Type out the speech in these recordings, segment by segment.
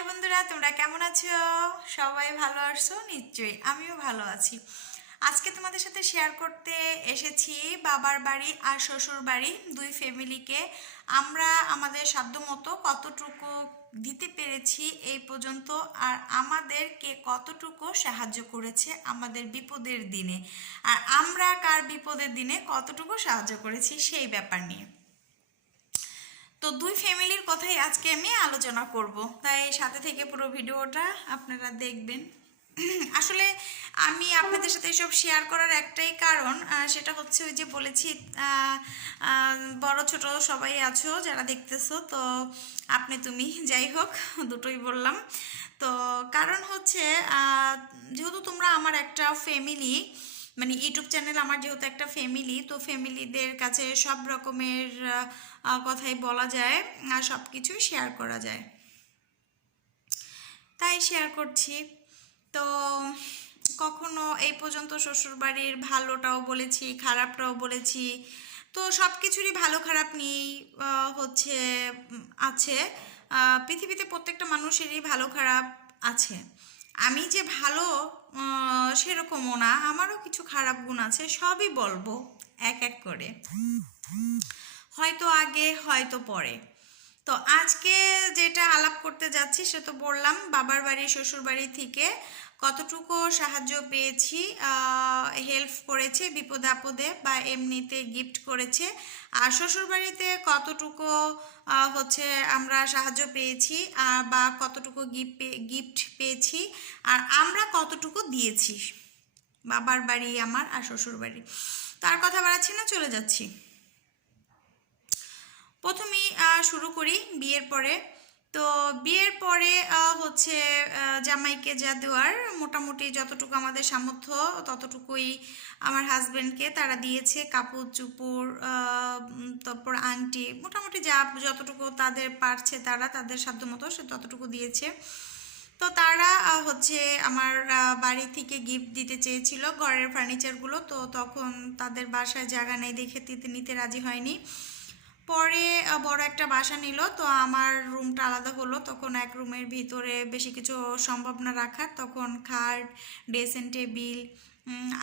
High বন্ধুরা, তোমরা কেমন আছো? সবাই ভালো আছো নিশ্চয়ই, আমিও ভালো আছি। আজকে তোমাদের সাথে শেয়ার করতে এসেছি বাবার বাড়ি আর শ্বশুর বাড়ি দুই ফ্যামিলিকে আমরা আমাদের সাধ্যমতো কতটুকু দিতে পেরেছি এই পর্যন্ত, আর আমাদেরকে কতটুকু সাহায্য করেছে আমাদের বিপদের দিনে, আর আমরা কার বিপদের দিনে কতটুকু সাহায্য করেছি সেই ব্যাপার নিয়ে। তো দুই ফ্যামিলির কথাই আজকে আমি আলোচনা করব, তাই সাথে থেকে পুরো ভিডিওটা আপনারা দেখবেন। আসলে আমি আপনাদের সাথে এসব শেয়ার করার একটাই কারণ, সেটা হচ্ছে ওই যে বলেছি, বড় ছোট সবাই আছো যারা দেখতেছো, তো আপনি তুমি যাই হোক দুটোই বললাম। তো কারণ হচ্ছে যেহেতু তোমরা আমার একটা ফ্যামিলি, মানে ইউটিউব চ্যানেল আমার যেহেতু একটা ফ্যামিলি, তো ফ্যামিলিদের কাছে সব রকমের কথাই বলা যায় আর সব কিছুই শেয়ার করা যায়, তাই শেয়ার করছি। তো কখনো এই পর্যন্ত শ্বশুরবাড়ির ভালোটাও বলেছি, খারাপটাও বলেছি, তো সব কিছুরই ভালো খারাপ নিয়েই হচ্ছে আছে। পৃথিবীতে প্রত্যেকটা মানুষেরই ভালো খারাপ আছে। আমি যে ভালো সেরকমও না, আমারও কিছু খারাপ গুণ আছে, সবই বলবো এক এক করে, হয়তো আগে হয়তো পরে। তো আজকে যেটা আলাপ করতে যাচ্ছি সে তো বললাম বাবার বাড়ি শ্বশুর বাড়ি থেকে কতটুকু সাহায্য পেয়েছি, হেল্প করেছে বিপদে আপদে বা এমনিতে গিফট করেছে, আর শ্বশুর বাড়িতে কতটুকু হচ্ছে আমরা সাহায্য পেয়েছি বা কতটুকু গিফট পেয়েছি, আর আমরা কতটুকু দিয়েছি বাবার বাড়ি আমার আর শ্বশুর বাড়ি। তার কথা বাড়াচ্ছি না, চলে যাচ্ছি। প্রথমেই শুরু করি বিয়ের পরে। তো বিয়ের পরে হচ্ছে জামাইকে যা দেওয়ার মোটামুটি যতটুকু আমাদের সামর্থ্য ততটুকুই আমার হাজব্যান্ডকে তারা দিয়েছে, কাপড় চুপড়, তারপর আংটি, মোটামুটি যা যতটুকু তাদের পারছে তারা তাদের সাধ্যমতো সে ততটুকু দিয়েছে। তো তারা হচ্ছে আমার বাড়ি থেকে গিফট দিতে চেয়েছিল ঘরের ফার্নিচারগুলো, তো তখন তাদের বাসায় জায়গা নেই দেখে নিতে রাজি হয়নি। পরে বড় একটা বাসা নিল, তো আমার রুমটা আলাদা হলো, তখন এক রুমের ভিতরে বেশি কিছু সম্ভব না রাখার, তখন খাট, ড্রেসিং টেবিল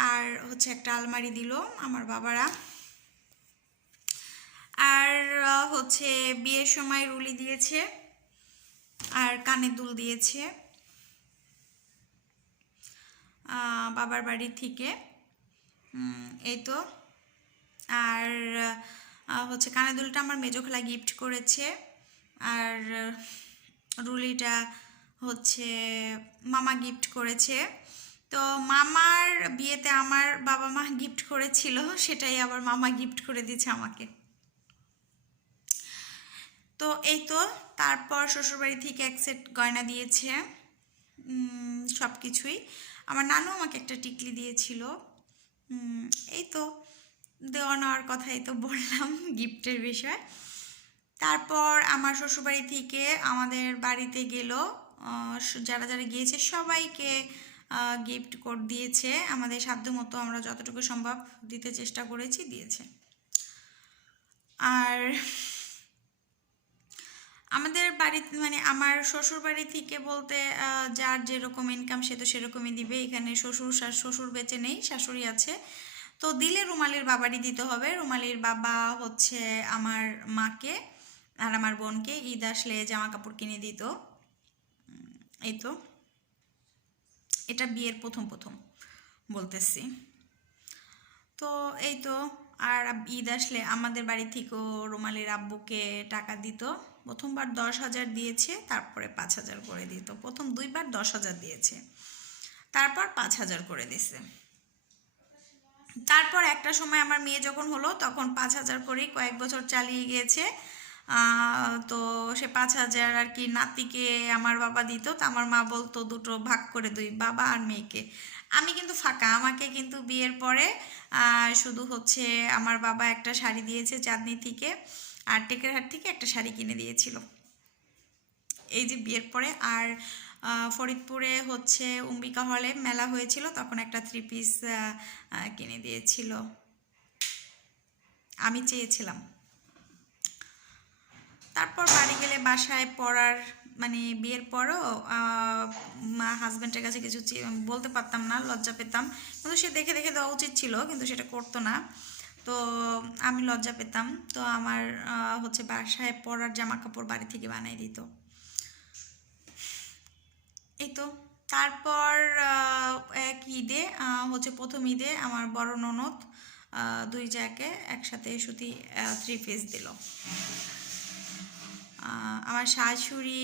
আর হচ্ছে একটা আলমারি দিল আমার বাবারা। আর হচ্ছে বিয়ের সময় রুলি দিয়েছে আর কানের দুল দিয়েছে বাবার বাড়ি থেকে, এই তো। আর হচ্ছে কানের দুলটা আমার মেজো খালা গিফট করেছে, আর রুলিটা হচ্ছে মামা গিফট করেছে। তো মামার বিয়েতে আমার বাবা মা গিফট করেছিল, সেটাই আবার মামা গিফট করে দিয়েছে আমাকে। তো এই তো, তারপর শ্বশুরবাড়ি থেকে এক সেট গয়না দিয়েছে, সব কিছুই। আমার নানু আমাকে একটা টিকলি দিয়েছিল। এই তো, দেওয়া নেওয়ার কথাই তো বললাম গিফটের বিষয়। তারপর আমার শ্বশুরবাড়ি থেকে আমাদের বাড়িতে গেল, যারা যারা গিয়েছে সবাইকে গিফট কোড দিয়েছে, আমাদের সাধ্যমতো আমরা যতটুকু সম্ভব দিতে চেষ্টা করেছি, দিয়েছে। আর আমাদের বাড়িতে মানে আমার শ্বশুর বাড়ি থেকে বলতে যার যেরকম ইনকাম সে তো সেরকমই দিবে, এখানে শ্বশুর বেঁচে নেই, শাশুড়ি আছে। তো দিলে রুমালির বাবারই দিতে হবে। রুমালির বাবা হচ্ছে আমার মাকে আর আমার বোনকে ঈদ আসলে জামা কাপড় কিনে দিত। এই তো, এটা বিয়ের প্রথম প্রথম বলতেছি। তো এই তো, আর ঈদ আসলে আমাদের বাড়ি থেকেও রুমালির আব্বুকে টাকা দিত। প্রথমবার 10,000 দিয়েছে, তারপরে 5,000 করে দিত। প্রথম দুইবার 10,000 দিয়েছে, তারপর 5,000 করে দিছে। তারপর একটা সময় আমার মেয়ে যখন হলো তখন 5,000 করেই কয়েক বছর চালিয়ে গিয়েছে। তো সে 5,000 আর কি নাতিকে আমার বাবা দিত, তো আমার মা বলতো দুটো ভাগ করে দুই, বাবা আর মেয়েকে। আমি কিন্তু ফাঁকা, আমাকে কিন্তু বিয়ের পরে শুধু হচ্ছে আমার বাবা একটা শাড়ি দিয়েছে চাঁদনি থেকে, আর টেকেরহাট থেকে একটা শাড়ি কিনে দিয়েছিল এই যে বিয়ের পরে। আর ফরিদপুরে হচ্ছে অম্বিকা হলে মেলা হয়েছিল, তখন একটা 3 পিস কিনে দিয়েছিল, আমি চেয়েছিলাম। তারপর বাড়ি গেলে বাসায় পড়ার মানে বিয়ের পরও হাজব্যান্ডের কাছে কিছু বলতে পারতাম না, লজ্জা পেতাম। কিন্তু সে দেখে দেখে দেওয়া উচিত ছিল, কিন্তু সেটা করতো না। তো আমি লজ্জা পেতাম। তো আমার হচ্ছে বাসায় পরার জামা কাপড় বাড়ি থেকে বানাই দিত। এই তো তারপর এক ঈদে হচ্ছে প্রথম ঈদে আমার বড় ননদ দুই জায়গায় একসাথে সুতি 3 পিস দিল। আমার শাশুড়ি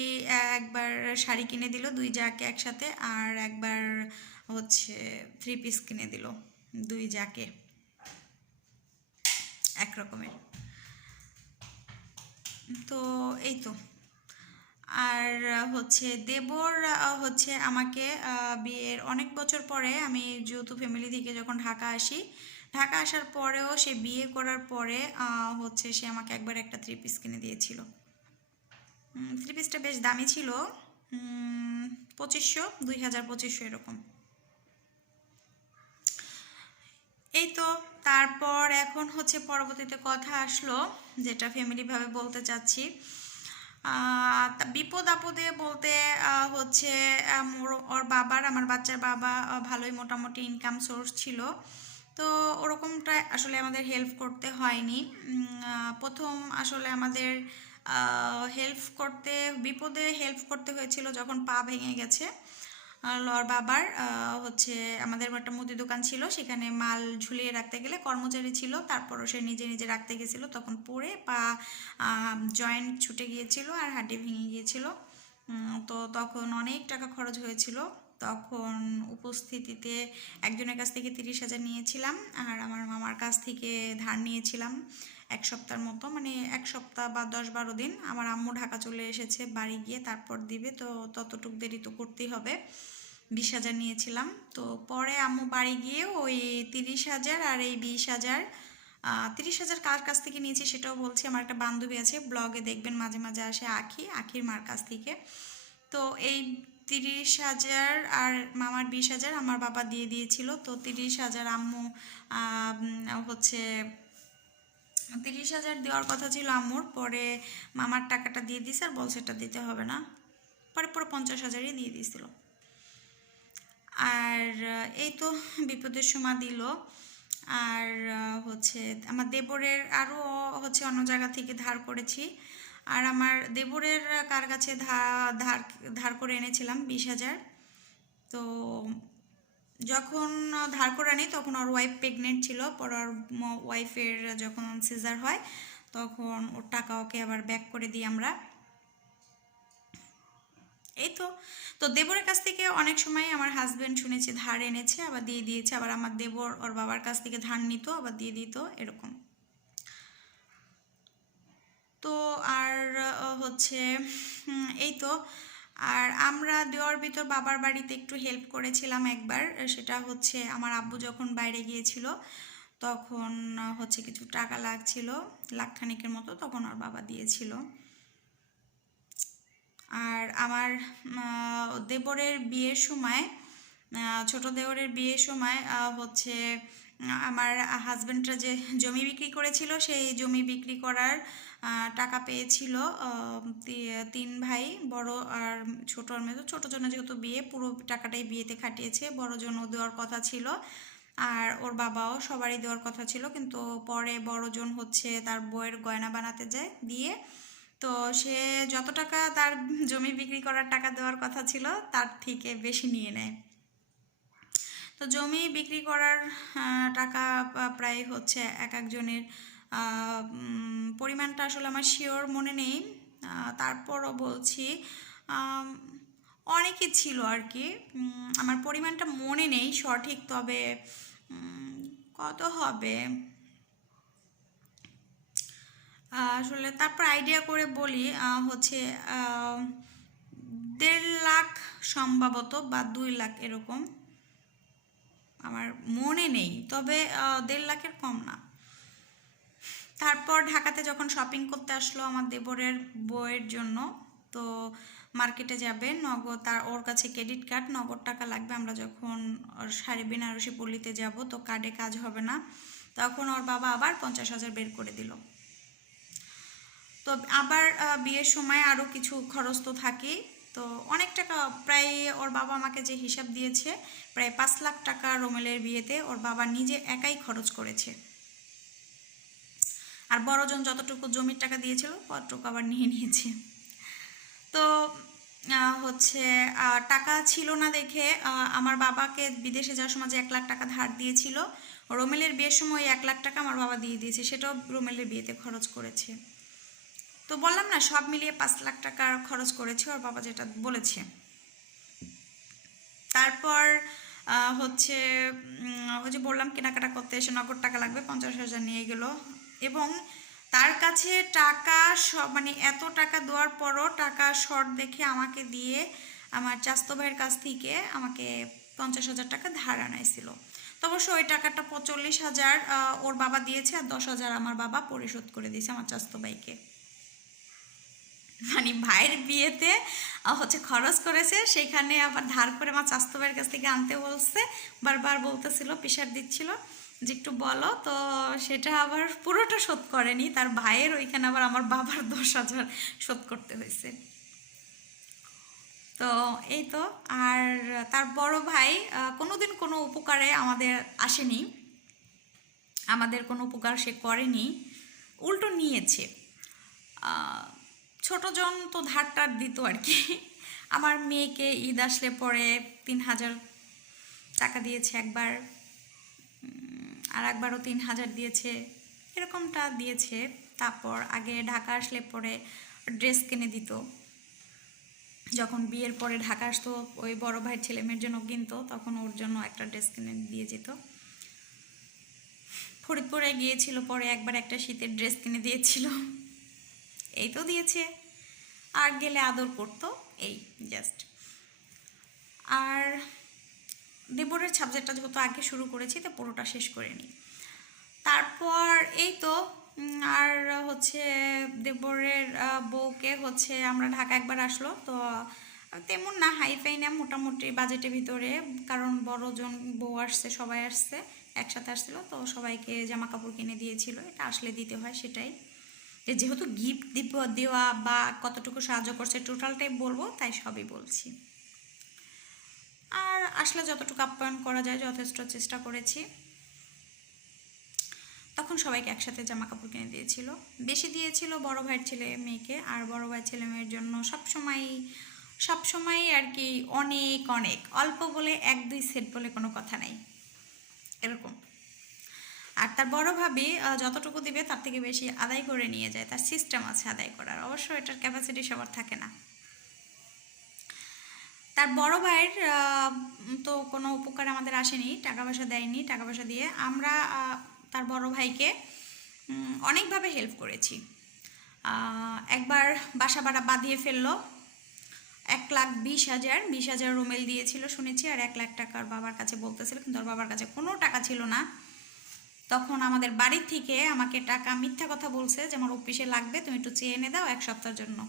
একবার শাড়ি কিনে দিল দুই জাকে একসাথে, আর একবার হচ্ছে 3 পিস কিনে দিল দুই জাকে এক রকমের। তো এই তো। আর হচ্ছে দেবর হচ্ছে আমাকে বিয়ের অনেক বছর পরে, আমি যৌথ ফ্যামিলি থেকে যখন ঢাকা আসি, ঢাকা আসার পরেও সে বিয়ে করার পরে হচ্ছে সে আমাকে একবার একটা 3 পিস কিনে দিয়েছিল। 3 পিসটা বেশ দামি ছিল, 2500, 2000-2500 এরকম। এই তো তারপর এখন হচ্ছে পরবর্তীতে কথা আসলো, যেটা ফ্যামিলিভাবে বলতে চাচ্ছি। বিপদ আপদে বলতে হচ্ছে ওর বাবার, আমার বাচ্চার বাবা ভালোই মোটামুটি ইনকাম সোর্স ছিল। তো ওরকমটা আসলে আমাদের হেল্প করতে হয়নি। প্রথম আসলে আমাদের বিপদে হেল্প করতে হয়েছিল যখন পা ভেঙে গেছে। ওর বাবার হচ্ছে আমাদের একটা মুদি দোকান ছিল, সেখানে মাল ঝুলিয়ে রাখতে গেলে কর্মচারী ছিল, তারপরও সে নিজে নিজে রাখতে গেছিলো, তখন পড়ে পা জয়েন্ট ছুটে গিয়েছিল আর হাড্ডি ভেঙে গিয়েছিল। তো তখন অনেক টাকা খরচ হয়েছিল। তখন উপস্থিতিতে একজনের কাছ থেকে 30,000 নিয়েছিলাম, আর আমার মামার কাছ থেকে ধার নিয়েছিলাম 1 সপ্তাহের মতো, মানে 1 সপ্তাহ বা 10-12 দিন। আমার আম্মু ঢাকা চলে এসেছে, বাড়ি গিয়ে তারপর দিবে, তো ততটুক দেরি তো করতেই হবে। 20,000 নিয়েছিলাম। তো পরে আম্মু বাড়ি গিয়ে ওই 30,000 আর এই 20,000, 30,000 কার কাছ থেকে নিয়েছি সেটাও বলছি। আমার একটা বান্ধবী আছে, ব্লগে দেখবেন মাঝে মাঝে আসে, আখির মার কাছ থেকে। তো এই 30,000 আর মামার 20,000 আমার বাবা দিয়ে দিয়েছিল। তো 30,000 আম্মু হচ্ছে 30,000 দেওয়ার কথা ছিল আম্মুর, পরে মামার টাকাটা দিয়ে দিছে আর বলছে এটা দিতে হবে না, পরে 50,000ই দিয়ে দিয়েছিল। আর এই তো বিপদের সময় দিল। আর হচ্ছে আমার দেবরের আরও হচ্ছে অন্য জায়গা থেকে ধার করেছি। আর আমার দেবরের কার কাছে ধার ধার করে এনেছিলাম 20,000। তো যখন ধার করে আনি তখন ওর ওয়াইফ প্রেগনেন্ট ছিল, পর ওর ওয়াইফের যখন সিজার হয় তখন ওর টাকা ওকে আবার ব্যাক করে দিই আমরা। এই তো। তো দেবরের কাছ থেকে অনেক সময় আমার হাজব্যান্ড শুনেছি ধার এনেছে, আবার দিয়ে দিয়েছে, আবার আমার দেবর ওর বাবার কাছ থেকে ধার নিত আবার দিয়ে দিত, এরকম। তো আর হচ্ছে এই তো। আর আমরা দেওয়ার ভিতর বাবার বাড়িতে একটু হেল্প করেছিলাম একবার, সেটা হচ্ছে আমার আব্বু যখন বাইরে গিয়েছিল তখন হচ্ছে কিছু টাকা লাগছিল, লাখখানিকের মতো, তখন ওর বাবা দিয়েছিল। আর আমার দেবরের বিয়ের সময়, ছোট দেওরের বিয়ের সময় হচ্ছে আমার হাজব্যান্ডরা যে জমি বিক্রি করেছিল, সেই জমি বিক্রি করার টাকা পেয়েছিল 3 ভাই, বড় আর ছোট আর মেয়ে। ছোটো জনের যেহেতু বিয়ে, পুরো টাকাটাই বিয়েতে খাটিয়েছে, বড় জনও দেওয়ার কথা ছিল আর ওর বাবাও সবারই দেওয়ার কথা ছিল, কিন্তু পরে বড়জন হচ্ছে তার বউয়ের গয়না বানাতে যায় দিয়ে, তো সে যত টাকা তার জমি বিক্রি করার টাকা দেওয়ার কথা ছিল তার থেকে বেশি নিয়ে নেয়। তো জমি বিক্রি করার টাকা প্রায় হচ্ছে এক একজনের পরিমাণটা আসলে আমার শিওর মনে নেই, তারপরও বলছি অনেকই ছিল আর কি। আমার পরিমাণটা মনে নেই সঠিক, তবে কত হবে আসলে, তারপর আইডিয়া করে বলি, হচ্ছে 1.5 লাখ সম্ভবত, বা 2 লাখ এরকম, আমার মনে নেই, তবে 1.5 লাখের কম না। তারপর ঢাকাতে যখন শপিং করতে আসলো আমার দেবরের বউয়ের জন্য, তো মার্কেটে যাবে নগদ, তার ওর কাছে ক্রেডিট কার্ড, নগদ টাকা লাগবে। আমরা যখন ওর শাড়ি বেনারসি পল্লীতে যাব তো কার্ডে কাজ হবে না, তখন ওর বাবা আবার 50,000 বের করে দিল। তো আবার বিয়ের সময় আরও কিছু খরচ তো থাকেই। তো অনেক টাকা, প্রায় ওর বাবা আমাকে যে হিসাব দিয়েছে, প্রায় 5 লাখ টাকা রোমেলের বিয়েতে ওর বাবা নিজে একাই খরচ করেছে। আর বড়জন যতটুকু জমির টাকা দিয়েছিল ততটুকু আবার নিয়ে নিয়েছে। তো হচ্ছে টাকা ছিল না দেখে আমার বাবাকে বিদেশে যাওয়ার সময় যে 1 লাখ টাকা ধার দিয়েছিল, রোমেলের বিয়ের সময় ওই 1 লাখ টাকা আমার বাবা দিয়ে দিয়েছে, সেটাও রোমেলের বিয়েতে খরচ করেছে। তো বললাম না, সব মিলিয়ে 5 লাখ টাকা খরচ করেছে ওর বাবা, যেটা বলেছে। তারপর হচ্ছে ওই যে বললাম কেনাকাটা করতে এসে নগদ টাকা লাগবে, 50,000 নিয়ে গেল। এবং তার কাছে টাকা সব, মানে এত টাকা দেওয়ার পরও টাকা শর্ট দেখে আমাকে দিয়ে আমার চাস্তো ভাইয়ের কাছ থেকে আমাকে 50,000 টাকা ধার আনাইছিল। তো অবশ্য ওই টাকাটা 45,000 ওর বাবা দিয়েছে, আর 10,000 আমার বাবা পরিশোধ করে দিয়েছে আমার চাস্তো ভাইকে। মানে ভাইয়ের বিয়েতে হচ্ছে খরচ করেছে, সেখানে আবার ধার করে আমার চাস্তো ভাইয়ের কাছ থেকে আনতে বলছে। বারবার বলতেছিল, প্রেশার দিচ্ছিল যে একটু বলো, তো সেটা আবার পুরোটা শোধ করেনি, তার ভাইয়ের ওইখানে আবার আমার বাবার 10,000 শোধ করতে হয়েছে। তো এই তো। আর তার বড় ভাই কোনোদিন কোনো উপকারে আমাদের আসেনি, আমাদের কোনো উপকার সে করেনি, উল্টো নিয়েছে। ছোটজন তো ধার টার দিত আর কি। আমার মেয়েকে ঈদ আসলে পরে 3,000 টাকা দিয়েছে একবার, আর একবারও 3,000 দিয়েছে, এরকমটা দিয়েছে। তারপর আগে ঢাকা আসলে পরে ড্রেস কিনে দিত, যখন বিয়ের পরে ঢাকা আসতো ওই বড় ভাইয়ের ছেলে মেয়ের জন্য কিনতো, তখন ওর জন্য একটা ড্রেস কিনে দিয়ে যেত। ফরিদপুরে গিয়েছিল, পরে একবার একটা শীতের ড্রেস কিনে দিয়েছিল, এই তো দিয়েছে। আর গেলে আদর করতো, এই জাস্ট। আর দেবরের সাবজেক্টটা যেহেতু আগে শুরু করেছি, তো পুরোটা শেষ করে নিই। তারপর এই তো। আর হচ্ছে দেবরের বউকে হচ্ছে আমরা ঢাকা একবার আসলো, তো তেমন না হাইফাই না, মোটামুটি বাজেটের ভিতরে, কারণ বড়জন বউ আসছে, সবাই আসছে একসাথে আসছিল, তো সবাইকে জামা কাপড় কিনে দিয়েছিল, এটা আসলে দিতে হয় সেটাই। যেহেতু গিফট দেওয়া বা কতটুকু সাহায্য করছে টোটালটাই বলবো, তাই সবই বলছি। আর আসলে যতটুকু আপ্যায়ন করা যায় যথেষ্ট চেষ্টা করেছি। তখন সবাইকে একসাথে জামা কাপড় কিনে দিয়েছিল, বেশি দিয়েছিল বড় ভাইয়ের ছেলে মেয়েকে, আর বড় ভাইয়ের ছেলে মেয়ের জন্য সবসময় আর কি অনেক অনেক অল্প বলে 1-2 সেট বলে কোনো কথা নাই, এরকম। আর তার বড় ভাবি যতটুকু দিবে তার থেকে বেশি আদায় করে নিয়ে যায়, তার সিস্টেম আছে আদায় করার, অবশ্য এটার ক্যাপাসিটি সবার থাকে না। তার বড় ভাইয়ের তো কোনো উপকার আমাদের আসেনি, টাকা পয়সা দেয়নি, টাকা পয়সা দিয়ে আমরা তার বড় ভাইকে অনেকভাবে হেল্প করেছি। একবার বাসা ভাড়া বাঁধিয়ে ফেললো, 1,20,000 রোমেল দিয়েছিল শুনেছি, আর 1 লাখ টাকার বাবার কাছে বলতেছিল, কিন্তু ওর বাবার কাছে কোনো টাকা ছিল না। তখন আমাদের বাড়ির থেকে আমাকে টাকা মিথ্যা কথা বলছে যে আমার অফিসে লাগবে, তুমি একটু চেয়ে এনে দাও 1 সপ্তাহের জন্য।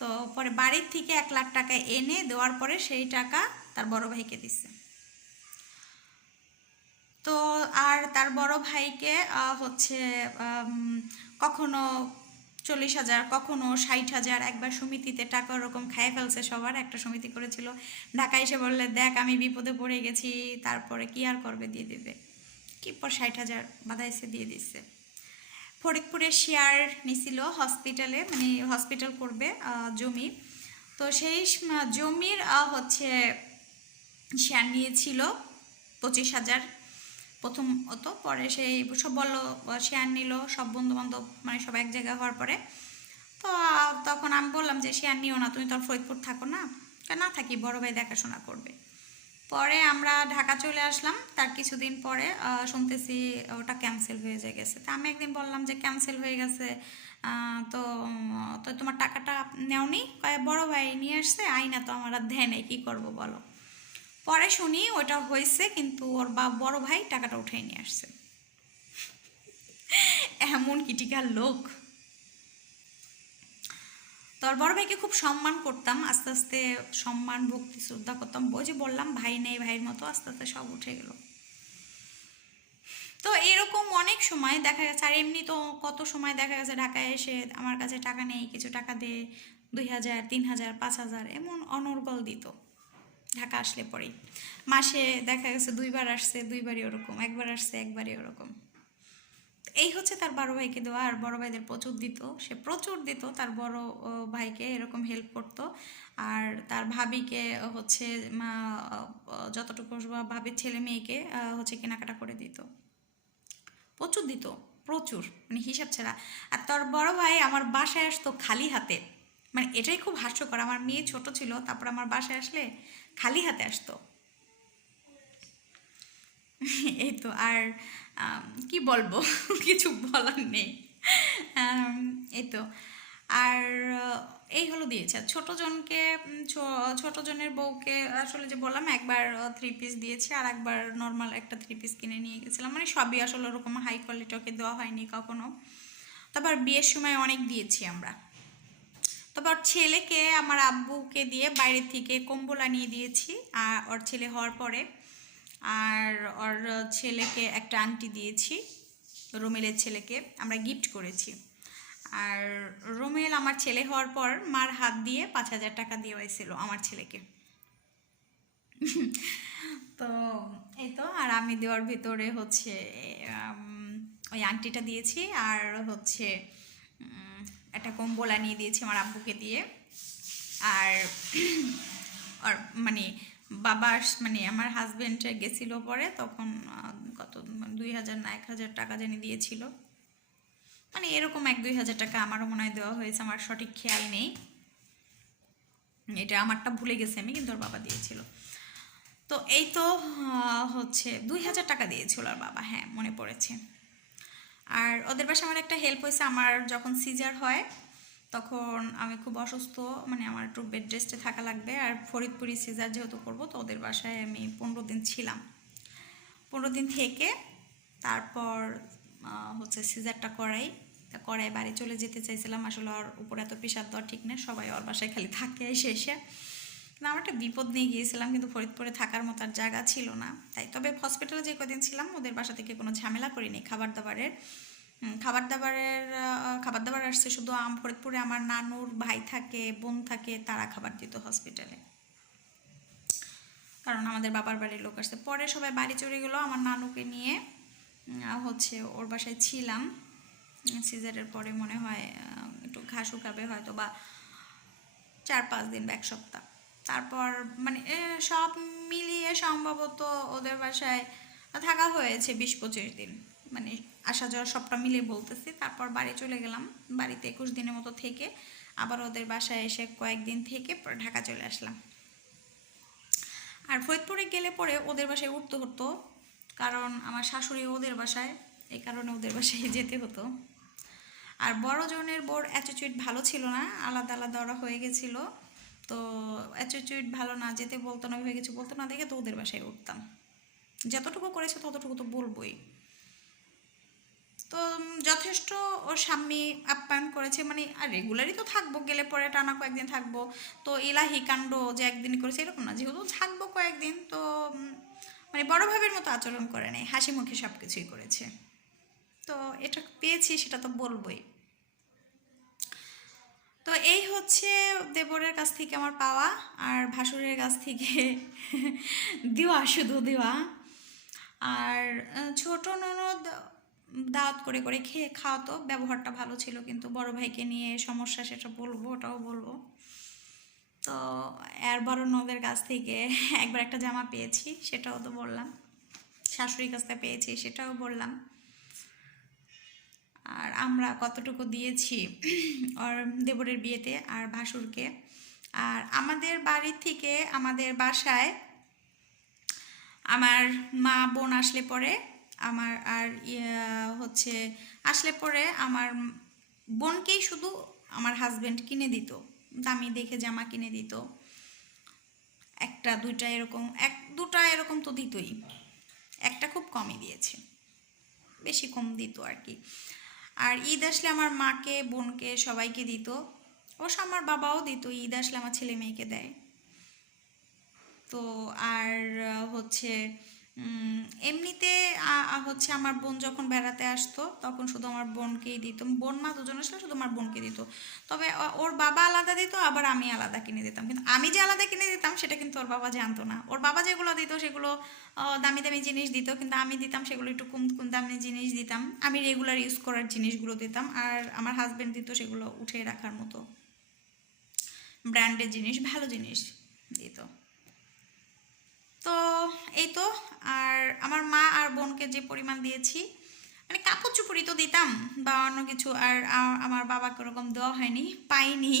তো পরে বাড়ির থেকে 1 লাখ টাকা এনে দেওয়ার পরে সেই টাকা তার বড় ভাইকে দিচ্ছে। তো আর তার বড় ভাইকে হচ্ছে কখনো 40,000, কখনো 60,000, একবার সমিতিতে টাকা ওরকম খাইয়ে ফেলছে, সবার একটা সমিতি করেছিল, ঢাকায় এসে বললে দেখ আমি বিপদে পড়ে গেছি, তারপরে কি আর করবে, দিয়ে দেবে কি, পর 60,000 বাধাইছে, দিয়ে দিচ্ছে। ফরিদপুরে শেয়ার নিছিল হসপিটালে, মানে হসপিটাল করবে জমি, তো সেই জমির হচ্ছে শেয়ার নিয়েছিল 25,000 প্রথম হতো, পরে সেই সব বললো শেয়ার নিল, সব বন্ধুবান্ধব মানে সব এক জায়গায় হওয়ার পরে। তো তখন আমি বললাম যে শেয়ার নিও না, তুমি তো ফরিদপুর থাকো না, না থাকি, বড় ভাই দেখাশোনা করবে। পরে আমরা ঢাকা চলে আসলাম, তার কিছুদিন পরে শুনতেছি ওটা ক্যান্সেল হয়ে গেছে। তা আমি একদিন বললাম যে ক্যান্সেল হয়ে গেছে, তো তো তোমার টাকাটা নেওনি, বড় ভাই নিয়ে আসছে, আইনা তো আমার আর দেয় নাই, কী করবো বলো। পরে শুনি ওটা হয়েছে, কিন্তু ওর বড় ভাই টাকাটা উঠাই নিয়ে আসছে। এমন কিটিকার লোক। তোর বড় ভাইকে খুব সম্মান করতাম, আস্তে আস্তে সম্মান ভক্তি শ্রদ্ধা করতাম, ওই যে বললাম ভাই নেই ভাইয়ের মতো, আস্তে আস্তে সব উঠে গেল। তো এরকম অনেক সময় দেখা গেছে, আর এমনি তো কত সময় দেখা গেছে ঢাকায় এসে আমার কাছে টাকা নেই, কিছু টাকা দে, 2,000, 3,000, 5,000 এমন অনর্গল দিত ঢাকা আসলে পরেই। মাসে দেখা গেছে 2বার আসছে, 2বারই ওরকম, 1বার আসছে, 1বারই ওরকম। এই হচ্ছে তার বড় ভাইকে দেওয়া, আর বড় ভাইদের প্রচুর দিত, সে প্রচুর দিত তার বড় ভাইকে, এরকম হেল্প করতো। আর তার ভাবিকে হচ্ছে যতটুকু ভাবির ছেলে মেয়েকে হচ্ছে কেনাকাটা করে দিত, প্রচুর দিত, প্রচুর, মানে হিসাব ছাড়া। আর তোর বড় ভাই আমার বাসায় আসতো খালি হাতে, মানে এটাই খুব হাস্যকর, আমার মেয়ে ছোট ছিল, তারপর আমার বাসায় আসলে খালি হাতে আসতো। এই তো। আর কি বলবো, কিছু বলার নেই। আম, এই তো। আর এই হলো দিয়েছে। আর ছোট জনকে ছোট জনের বউকে আসলে যে বললাম, একবার 3 পিস দিয়েছি, আর একবার নর্মাল একটা 3 পিস কিনে নিয়ে গেছিলাম, মানে সবই আসলে ওরকম হাই কোয়ালিটি ওকে দেওয়া হয়নি কখনো। তারপর বিয়ের সময় অনেক দিয়েছি আমরা। তারপর ছেলেকে আমার আব্বুকে দিয়ে বাইরের থেকে কম্বল আনিয়ে দিয়েছি, আর ওর ছেলে হওয়ার পরে। আর ওর ছেলেকে একটা আংটি দিয়েছি, রোমেলের ছেলেকে আমরা গিফট করেছি। আর রোমেল আমার ছেলে হওয়ার পর মার হাত দিয়ে 5,000 টাকা দিয়ে হয়েছিল আমার ছেলেকে। তো এই তো। আর আমি দেওয়ার ভিতরে হচ্ছে ওই আংটিটা দিয়েছি, আর হচ্ছে একটা কম্বল আনিয়ে দিয়েছি আমার আব্বুকে দিয়ে। আর আর মানে বাবার মানে আমার হাজবেন্ড গেছিল পরে, তখন কত 2,000 না 1,000 টাকা জানি দিয়েছিল, মানে এরকম 1-2 হাজার টাকা আমারও মনে হয় দেওয়া হয়েছে, আমার সঠিক খেয়াল নেই, এটা আমারটা ভুলে গেছি আমি, কিন্তু ওর বাবা দিয়েছিল। তো এই তো হচ্ছে 2,000 টাকা দিয়েছিল ওর বাবা, হ্যাঁ মনে পড়েছে। আর ওদের বাসায় আমার একটা হেল্প হয়েছে, আমার যখন সিজার হয় তখন আমি খুব অসুস্থ, মানে আমার একটু বেড রেস্টে থাকা লাগবে, আর ফরিদপুরি সিজার যেহেতু করবো, তো ওদের বাসায় আমি 15 দিন ছিলাম। 15 দিন থেকে তারপর হচ্ছে সিজারটা করাই বাড়ি চলে যেতে চাইছিলাম, আসলে ওর উপরে এত প্রেশার দেওয়া ঠিক না, সবাই ওর বাসায় খালি থাকে এসে এসে। না, আমার একটা বিপদ নিয়ে গিয়েছিলাম, কিন্তু ফরিদপুরে থাকার মতো আর জায়গা ছিল না, তাই। তবে হসপিটালে যে কদিন ছিলাম ওদের বাসা থেকে কোনো ঝামেলা করিনি খাবার দাবারের। খাবার দাবার আসছে শুধু ফরিদপুরে আমার নানুর ভাই থাকে, বোন থাকে, তারা খাবার দিত হসপিটালে, কারণ আমাদের বাবার বাড়ির লোক আসছে। পরে সবাই বাড়ি চলে গেলো, আমার নানুকে নিয়ে হচ্ছে ওর বাসায় ছিলাম সিজারের পরে, মনে হয় একটু ঘা শুকাবে হয়তো বা 4-5 দিন বা 1 সপ্তাহ। তারপর মানে সব মিলিয়ে সম্ভবত ওদের বাসায় থাকা হয়েছে 20-25 দিন, মানে আসা যাওয়া সবটা মিলিয়ে বলতেছি। তারপর বাড়ি চলে গেলাম, বাড়িতে 21 দিনের মতো থেকে আবার ওদের বাসায় এসে কয়েকদিন থেকে ঢাকা চলে আসলাম। আর ফরিদপুরে গেলে পরে ওদের বাসায় উঠতে হতো, কারণ আমার শাশুড়ি ওদের বাসায়, এই কারণে ওদের বাসায় যেতে হতো। আর বড় জনের বোর অ্যাটিটিউড ভালো ছিল না, আলাদা আলাদা ওরা হয়ে গেছিলো, তো অ্যাটিটিউড ভালো না, যেতে বলতো না, হয়ে কিছু বলতো না দেখে তো ওদের বাসায় উঠতাম, যতটুকু করেছে ততটুকু তো বলবোই। তো যথেষ্ট ওর স্বামী আপ্যায়ন করেছে, মানে আর রেগুলারই তো থাকবো, গেলে পরে টানা কয়েকদিন থাকবো, তো ইলাহি কাণ্ড যে একদিনই করেছে এরকম না, যেহেতু থাকবো কয়েকদিন, তো মানে বড় ভাবের মতো আচরণ করে নেই, হাসি মুখে সব কিছুই করেছে। তো এটা পেয়েছি সেটা তো বলবোই। তো এই হচ্ছে দেবরের কাছ থেকে আমার পাওয়া, আর ভাসুরের কাছ থেকে দেওয়া, শুধু দেওয়া। আর ছোট ননদ দাওয়াত করে করে খাওয়াতো, ব্যবহারটা ভালো ছিল, কিন্তু বড় ভাইকে নিয়ে সমস্যা, সেটা বলবো, ওটাও বলবো। তো আর বড় ননদের কাছ থেকে একবার একটা জামা পেয়েছি, সেটাও তো বললাম। শাশুড়ির কাছ থেকে পেয়েছি, সেটাও বললাম। আর আমরা কতটুকু দিয়েছি ওর দেবরের বিয়েতে আর ভাসুরকে। আর আমাদের বাড়ি থেকে আমাদের বাসায় আমার মা বোন আসলে পরে আমার আর হচ্ছে আসলে পরে আমার বোনকেই শুধু আমার হাজবেন্ড কিনে দিত, দামি দেখে জামা কিনে দিত, একটা দুইটা এরকম, 1-2টা এরকম তো দিতই, একটা খুব কমই দিয়েছে, বেশি কম দিত আর কি। আর ঈদ আসলে আমার মাকে, বোনকে, সবাইকে দিত, অবশ্য আমার বাবাও দিত, ঈদ আসলে আমার ছেলে মেয়েকে দেয়। তো আর হচ্ছে এমনিতে হচ্ছে আমার বোন যখন বেড়াতে আসতো তখন শুধু আমার বোনকেই দিত, বোন মা দুজন আসলে শুধু আমার বোনকে দিত। তবে ওর বাবা আলাদা দিত, আবার আমি আলাদা কিনে দিতাম, কিন্তু আমি যে আলাদা কিনে দিতাম সেটা কিন্তু ওর বাবা জানতো না। ওর বাবা যেগুলো দিত সেগুলো দামি দামি জিনিস দিত, কিন্তু আমি দিতাম সেগুলো একটু কম কম দামি জিনিস দিতাম। আমি রেগুলার ইউজ করার জিনিসগুলো দিতাম, আর আমার হাজব্যান্ড দিত সেগুলো উঠে রাখার মতো ব্র্যান্ডের জিনিস, ভালো জিনিস দিত। তো এই তো। আর আমার মা আর বোনকে যে পরিমাণ দিয়েছি, মানে কাপড় চুপড়ি তো দিতাম বা অন্য কিছু, আর আমার বাবাকে ওরকম দেওয়া হয়নি, পাইনি।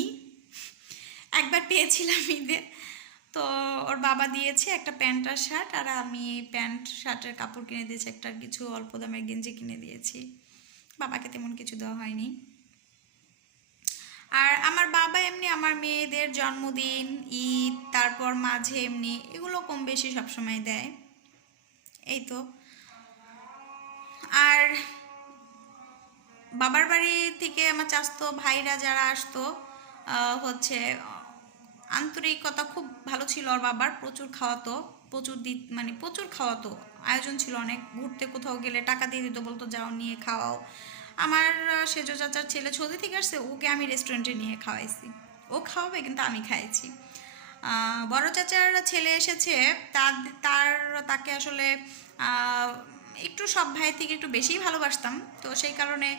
একবার পেয়েছিলাম ঈদে, তো ওর বাবা দিয়েছে একটা প্যান্ট আর শার্ট, আর আমি প্যান্ট শার্টের কাপড় কিনে দিয়েছি, একটা কিছু অল্প দামের গেঞ্জি কিনে দিয়েছি। বাবাকে তেমন কিছু দেওয়া হয়নি। আর আমার বাবা এমনি আমার মেয়েদের জন্মদিন, ঈদ, তারপর মাঝে এমনি এগুলো কম বেশি সবসময় দেয়। এই তো। আর বাবার বাড়ি থেকে আমার চাচতো ভাইরা যারা আসতো, হচ্ছে আন্তরিকতা খুব ভালো ছিল ওর বাবার, প্রচুর খাওয়াতো, প্রচুর মানে প্রচুর খাওয়াতো, আয়োজন ছিল অনেক। ঘুরতে কোথাও গেলে টাকা দিয়ে দিত, বলতো যাও নিয়ে খাওয়াও। আমার সেজ চাচার ছেলে সৌদি থেকে আসছে, ওকে আমি রেস্টুরেন্টে নিয়ে খাওয়াইছি, ও খাওয়াবে কিন্তু আমি খাইছি। বড় চাচার ছেলে এসেছে, তার তার তাকে আসলে একটু সব ভাইয়ের থেকে একটু বেশিই ভালোবাসতাম, তো সেই কারণে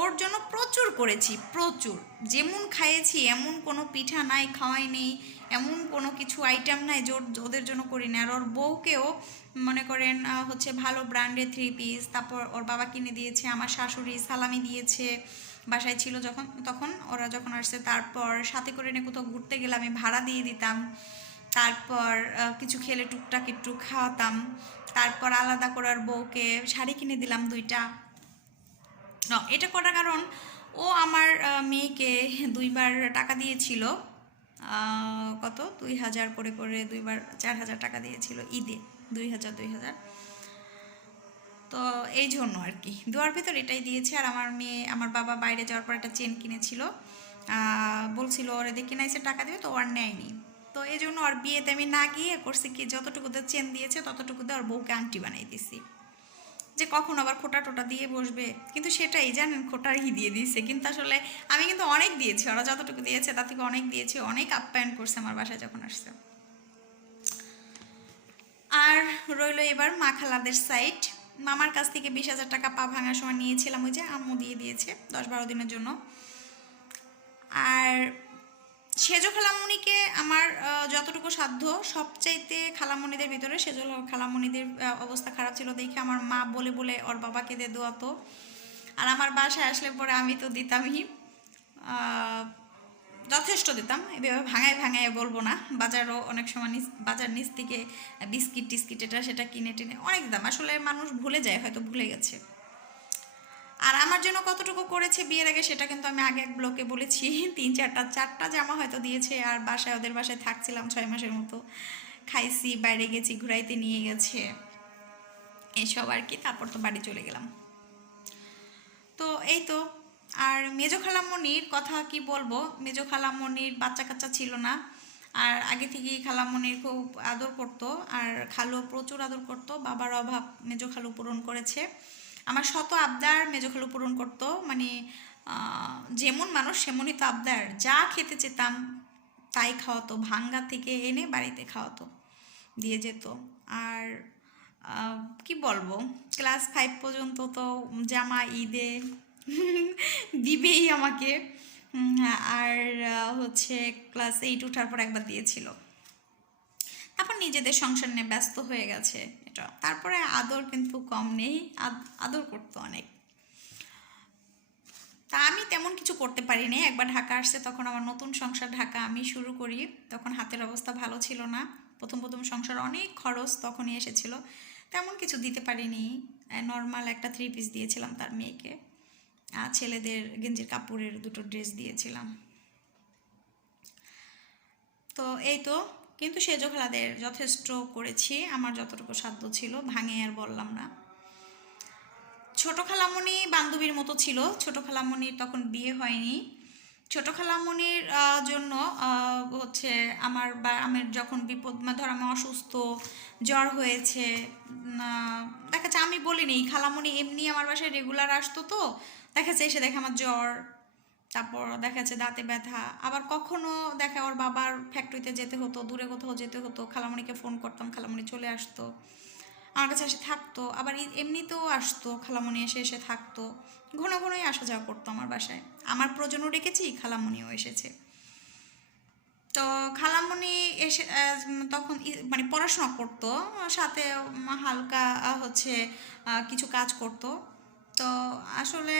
ওর জন্য প্রচুর করেছি, প্রচুর। যেমন খাইয়েছি এমন কোনো পিঠা নাই, খাওয়াই নেই, এমন কোনো কিছু আইটেম নাই যে ওদের জন্য করি না। আর ওর বউকেও মনে করেন হচ্ছে ভালো ব্র্যান্ডের 3 পিস, তারপর ওর বাবা কিনে দিয়েছে, আমার শাশুড়ি সালামি দিয়েছে, বাসায় ছিল যখন, তখন ওরা যখন আসছে, তারপর সাথে করে নিয়ে কোথাও ঘুরতে গেলে আমি ভাড়া দিয়ে দিতাম, তারপর কিছু খেলে টুকটাক একটু খাওয়াতাম, তারপর আলাদা করে ওর বউকে শাড়ি কিনে দিলাম 2টা। এটা করার কারণ ও আমার মেয়েকে 2বার টাকা দিয়েছিল, কত 2000 করে করে 2বার 4000 টাকা দিয়েছিল ঈদে, 2000 তো এই জন্য আর কি দুয়ার ভেতর এটাই দিয়েছে। আর আমার মেয়ে, আমার বাবা বাইরে যাওয়ার পর একটা চেন কিনেছিল, বলছিল ওরে দেখে নাইসে টাকা দেবে, তো ওর নেয়নি। তো এই জন্য ওর বিয়েতে আমি না গিয়ে করছি কি, যতটুকুতে চেন দিয়েছে ততটুকুতে ওর বউকে আংটি বানাই দিছি, যে কখন আবার খোটা টোটা দিয়ে বসবে। কিন্তু সেটাই জানেন, খোটারই দিয়ে দিয়েছে, কিন্তু আসলে আমি কিন্তু অনেক দিয়েছি, ওরা যতটুকু দিয়েছে তার থেকে অনেক দিয়েছি, অনেক আপ্যায়ন করছে আমার বাসায় যখন আসছে। আর রইল এবার মা খালাদের সাইড। মামার কাছ থেকে 20,000 টাকা পা ভাঙার সময় নিয়েছিলাম, ওই যে আম্মু দিয়ে দিয়েছে 10-12 দিনের জন্য। আর সেজো খালামণিকে আমার যতটুকু সাধ্য, সবচাইতে খালামণিদের ভিতরে সেজো খালামণিদের অবস্থা খারাপ ছিল দেখে আমার মা বলে বলে ওর বাবাকে দিয়ে দোয়াতো, আর আমার বাসায় আসলে পরে আমি তো দিতামই, যথেষ্ট দিতাম। এভাবে ভাঙায় ভাঙায় বলবো না, বাজারও অনেক সময় বাজার নিচ থেকে বিস্কিট টিস্কিট এটা সেটা কিনে টিনে অনেক দাম, আসলে মানুষ ভুলে যায়, হয়তো ভুলে গেছে। আর আমার জন্য কতটুকু করেছে বিয়ের আগে সেটা কিন্তু আমি আগে এক ব্লকে বলেছি, 3-4টা জামা হয়তো দিয়েছে, আর বাসায় ওদের বাসায় থাকছিলাম 6 মাসের মতো, খাইছি, বাইরে গেছি, ঘুরাইতে নিয়ে গেছে, এসব আর কি। তারপর তো বাড়ি চলে গেলাম। তো এই তো। আর মেজো খালামণির কথা কি বলবো, মেজো খালামণির বাচ্চা কাচ্চা ছিল না, আর আগে থেকেই খালামণির খুব আদর করতো, আর খালু প্রচুর আদর করতো, বাবার অভাব মেজো খালু পূরণ করেছে। আমার শত আবদার মেজো খালু পূরণ করতো, মানে যেমন মানুষ সেমনই তো আবদার, যা খেতে চেতাম তাই খাওয়াতো, ভাঙ্গা থেকে এনে বাড়িতে খাওয়াতো, দিয়ে যেত। আর কি বলবো, ক্লাস 5 পর্যন্ত তো জামা ঈদে দিবেই আমাকে। আর হচ্ছে ক্লাস 8 ওঠার পর একবার দিয়েছিল, তারপর নিজেদের সংসার নিয়ে ব্যস্ত হয়ে গেছে এটা। তারপরে আদর কিন্তু কম নেই, আদর করতো অনেক। তা আমি তেমন কিছু করতে পারিনি। একবার ঢাকা আসছে, তখন আমার নতুন সংসার, ঢাকা আমি শুরু করি, তখন হাতের অবস্থা ভালো ছিল না, প্রথম প্রথম সংসার অনেক খরচ তখনই এসেছিল, তেমন কিছু দিতে পারিনি। নর্মাল একটা 3 পিস দিয়েছিলাম তার মেয়েকে, আর ছেলেদের গেঞ্জির কাপড়ের 2টো ড্রেস দিয়েছিলাম। তো এই তো। কিন্তু সেজো খালাদের যথেষ্ট করেছি, আমার যতটুকু সাধ্য ছিল, ভাঙে আর বললাম না। ছোট খালামণি বান্ধবীর মতো ছিল, ছোট খালামণির তখন বিয়ে হয়নি, ছোট খালামণির জন্য হচ্ছে আমার যখন বিপদ, ধর আমি অসুস্থ, জ্বর হয়েছে, দেখা যাচ্ছে আমি বলিনি, খালামণি এমনি আমার বাসায় রেগুলার আসতো, তো দেখা যাচ্ছে এসে দেখে আমার জ্বর, তারপর দেখা যাচ্ছে দাঁতে ব্যথা, আবার কখনো দেখা ওর বাবার ফ্যাক্টরিতে যেতে হতো, দূরে কোথাও যেতে হতো, খালামণিকে ফোন করতাম, খালামণি চলে আসতো, আমার কাছে এসে থাকতো, আবার এমনিতেও আসতো, খালামণি এসে এসে থাকতো, ঘন ঘনই আসা যাওয়া করতো আমার বাসায়। আমার প্রয়োজনও রেখেছি, খালামণিও এসেছে। তো খালামণি এসে তখন মানে পড়াশোনা করতো, সাথে হালকা হচ্ছে কিছু কাজ করতো। তো আসলে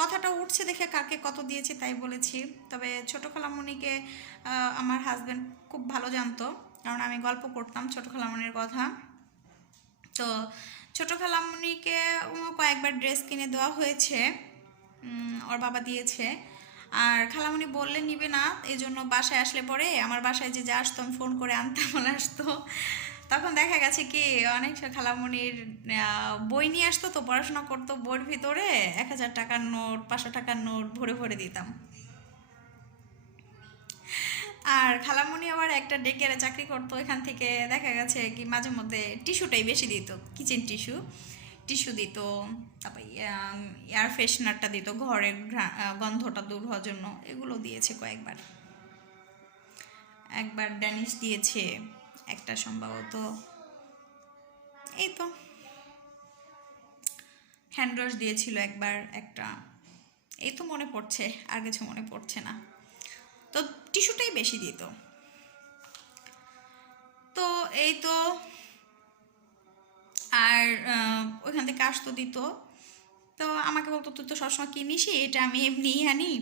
কথাটা উঠছে দেখে কাকে কত দিয়েছি তাই বলেছি। তবে ছোট খালামণিকে আমার হাজব্যান্ড খুব ভালো জানতো, কারণ আমি গল্প করতাম ছোট খালামণির কথা। তো ছোট খালামণিকে কয়েকবার ড্রেস কিনে দেওয়া হয়েছে, ওর বাবা দিয়েছে। আর খালামণি বললে নিবে না, এই জন্য বাসায় আসলে পরে আমার বাসায় যে আসতো আমি ফোন করে আনতাম, বলে আসতো। তখন দেখা গেছে কি অনেক খালামণির বই নিয়ে আসতো, তো পড়াশোনা করতো, বইয়ের ভিতরে 1,000 টাকার নোট, 500 টাকার নোট ভরে ভরে দিতাম। আর খালামণি আবার একটা ডেকেরে চাকরি করতো, এখান থেকে দেখা গেছে কি মাঝে মধ্যে টিস্যুটাই বেশি দিত, কিচেন টিস্যু টিস্যু দিত, তারপর এয়ার ফ্রেশনারটা দিত ঘরের গন্ধটা দূর হওয়ার জন্য, এগুলো দিয়েছে কয়েকবার। একবার ড্যানিশ দিয়েছে, একটা সম্ভবত, এই তো হ্যান্ড ওয়াশ দিয়েছিল একবার একটা, এই তো মনে পড়ছে, আর কিছু মনে পড়ছে না। তো টিস্যুটাই বেশি দিত। তো এই তো, আর ওইখান থেকে আসতো দিত, তো আমাকে বলতো তুই তো সবসময় কিনিসই, এটা আমি এমনিই আনি।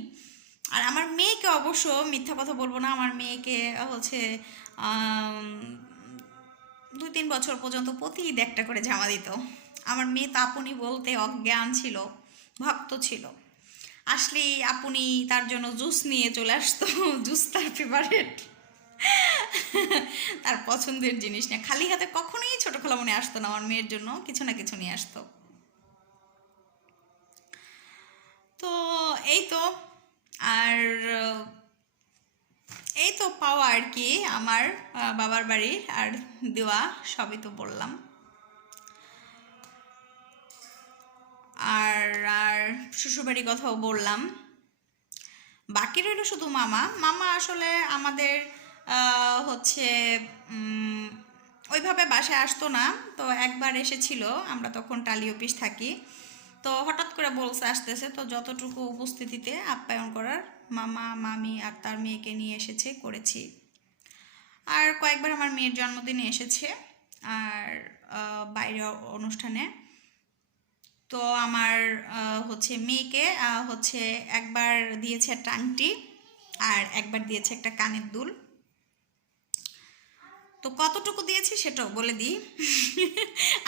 আর আমার মেয়েকে অবশ্য মিথ্যা কথা বলবো না, আমার মেয়েকে হচ্ছে 2-3 বছর পর্যন্ত প্রতি ঈদ একটা করে জামা দিত। আমার মেয়ে তো আপনি বলতে অজ্ঞান ছিল, ভক্ত ছিল। আসলেই আপনি তার জন্য জুস নিয়ে চলে আসতো, জুস তার ফেভারেট, তার পছন্দের জিনিস নিয়ে। খালি হাতে কখনোই ছোট খালামণি আসতো না, আমার মেয়ের জন্য কিছু না কিছু নিয়ে আসতো। তো এই তো, আর এই তো পাওয়া আর কি আমার বাবার বাড়ি আর দেওয়া, সবই তো বললাম। আর আর শ্বশুরবাড়ির কথাও বললাম। বাকি রইল শুধু মামা। মামা আসলে আমাদের হচ্ছে ওইভাবে বাসায় আসতো না, তো একবার এসেছিল, আমরা তখন টালি অফিস থাকি, তো হঠাৎ করে বলছে আসতেছে, তো যতটুকু উপস্থিতিতে আপ্যায়ন করার মামা মামি আর তার মেয়েকে নিয়ে এসেছে, করেছি। আর কয়েকবার আমার মেয়ের জন্মদিনে এসেছে, আর বাইরে অনুষ্ঠানে। তো আমার হচ্ছে মেয়েকে হচ্ছে একবার দিয়েছে একটা আংটি, আর একবার দিয়েছে একটা কানের দুল। তো কতটুকু দিয়েছি সেটাও বলে দিই।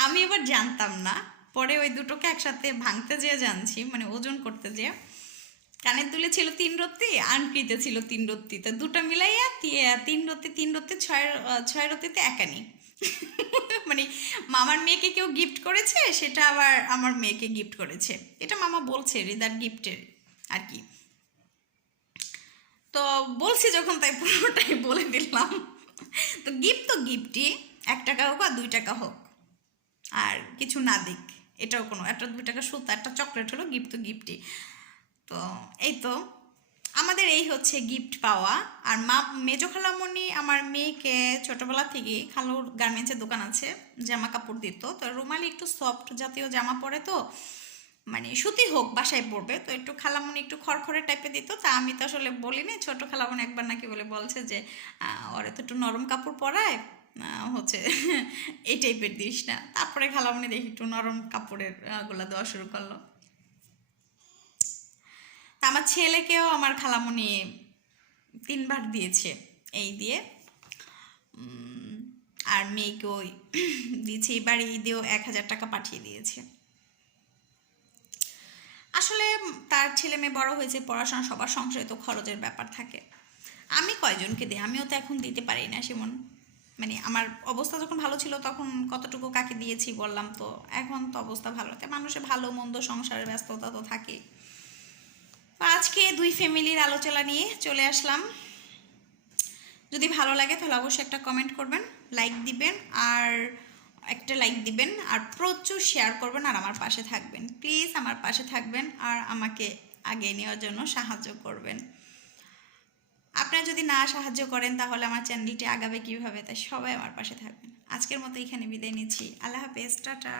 আমি এবার জানতাম না, পরে ওই দুটোকে একসাথে ভাঙতে যেয়ে জানছি, মানে ওজন করতে যেয়ে। কানের দুলে ছিল 3 রত্তি, আংটিতে ছিল 3 রত্তি, তো দুটো মিলাইয়া 3 রত্তি 3 রত্তি 6 রত্তিতে একানি। মানে মামার মেয়েকে কেউ গিফট করেছে, সেটা আবার আমার মেয়েকে গিফট করেছে, এটা মামা বলছে হৃদার গিফটের আর কি। তো বলছি যখন, তাই পুরোটাই বলে দিলাম। তো গিফট তো গিফটই, 1 টাকা হোক আর 2 টাকা হোক, আর কিছু না দিক, এটাও কোনো, একটা 2 টাকা সুতা একটা চকলেট হলো, গিফট তো গিফটই। তো এই তো আমাদের এই হচ্ছে গিফট পাওয়া। আর মেজো খালামণি আমার মেয়েকে ছোটবেলা থেকেই, খালুর গার্মেন্টসের দোকান আছে, জামা কাপড় দিত, তো রুমালি একটু সফট জাতীয় জামা পরে, তো মানে সুতি হোক বাসায় পড়বে, তো একটু খালামণি একটু খড়খড়ে টাইপের দিত। তা আমি তো আসলে বলিনি, ছোট খালামণি একবার নাকি বলে বলছে যে ওরে তো একটু নরম কাপড় পরায়, হচ্ছে এই টাইপের দিস না। তারপরে খালামণি দেখি একটু নরম কাপড়ের গুলা দেওয়া শুরু করলো। তা আমার ছেলেকেও আমার খালামণি 3বার দিয়েছে এই দিয়ে, আর মেয়েকেও দিয়েছে, এবার ঈদেও 1,000 টাকা পাঠিয়ে দিয়েছে। আসলে তার ছেলে মেয়ে বড় হয়েছে, পড়াশোনা, সবার সংসারে তো খরচের ব্যাপার থাকে। আমি কয়জনকে দিই, আমিও তো এখন দিতে পারি না সেমন, মানে আমার অবস্থা যখন ভালো ছিল তখন কতটুকু কাকে দিয়েছি বললাম, তো এখন তো অবস্থা ভালো, তাই মানুষের ভালো মন্দ সংসারের ব্যস্ততা তো থাকে। তো আজকে দুই ফ্যামিলির আলোচনা নিয়ে চলে আসলাম। যদি ভালো লাগে তাহলে অবশ্যই একটা কমেন্ট করবেন, লাইক দিবেন, আর প্রচুর শেয়ার করবেন, আর আমার পাশে থাকবেন। প্লিজ আমার পাশে থাকবেন আর আমাকে আগে নেওয়ার জন্য সাহায্য করবেন। আপনারা যদি না সাহায্য করেন তাহলে আমার চ্যানেলটি আগাবে কীভাবে? তাই সবাই আমার পাশে থাকবেন। আজকের মতো এখানে বিদায় নিচ্ছি। আল্লাহ হাফেজ, টাটা।